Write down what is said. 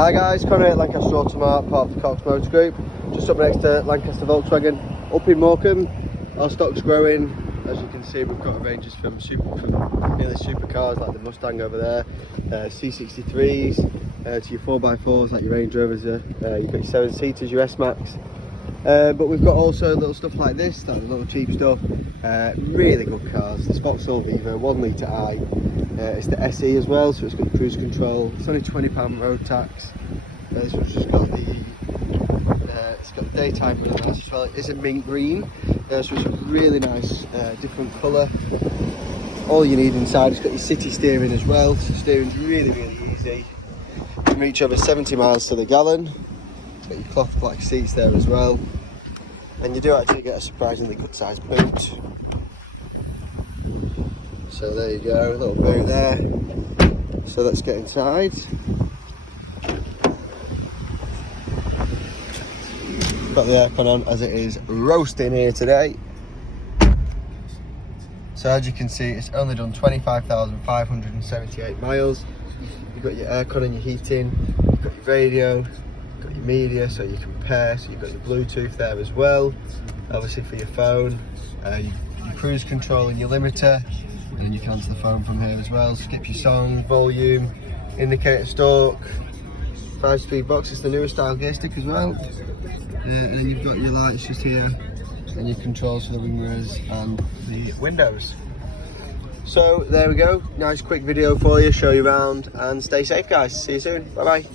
Hi guys, Connor at Lancaster Automart, part of the Cox Motor Group. Just up next to Lancaster Volkswagen, up in Morecambe. Our stock's growing. As you can see, we've got ranges from nearly supercars like the Mustang over there, C63s, to your 4x4s like your Range Rovers. You've got your 7-seaters, your S-Max. But we've got also little stuff like this, like the little cheap stuff. Really good cars. This Vauxhall Viva, 1 litre I. It's the SE as well, so it's got cruise control. It's only £20 road tax. This one's just got it's got the daytime running lights as well. It is a mint green, so it's a really nice different colour. All you need inside, it's got your city steering as well, so steering's really easy. You can reach over 70 miles to the gallon. It's got your cloth black seats there as well, and you do actually get a surprisingly good sized boot. So there you go, a little boot there. So let's get inside. Got the aircon on as it is roasting here today. So as you can see, it's only done 25,578 miles. You've got your aircon and your heating, you've got your radio, you've got your media so you can pair, so you've got your Bluetooth there as well, obviously for your phone, your cruise control and your limiter. And then you can answer the phone from here as well. Skip your song, volume, indicator stalk, 5-speed box. It's the newer style gear stick as well. And then you've got your lights just here, and your controls for the wing mirrors and the windows. So there we go. Nice quick video for you, show you around, and stay safe guys. See you soon. Bye bye.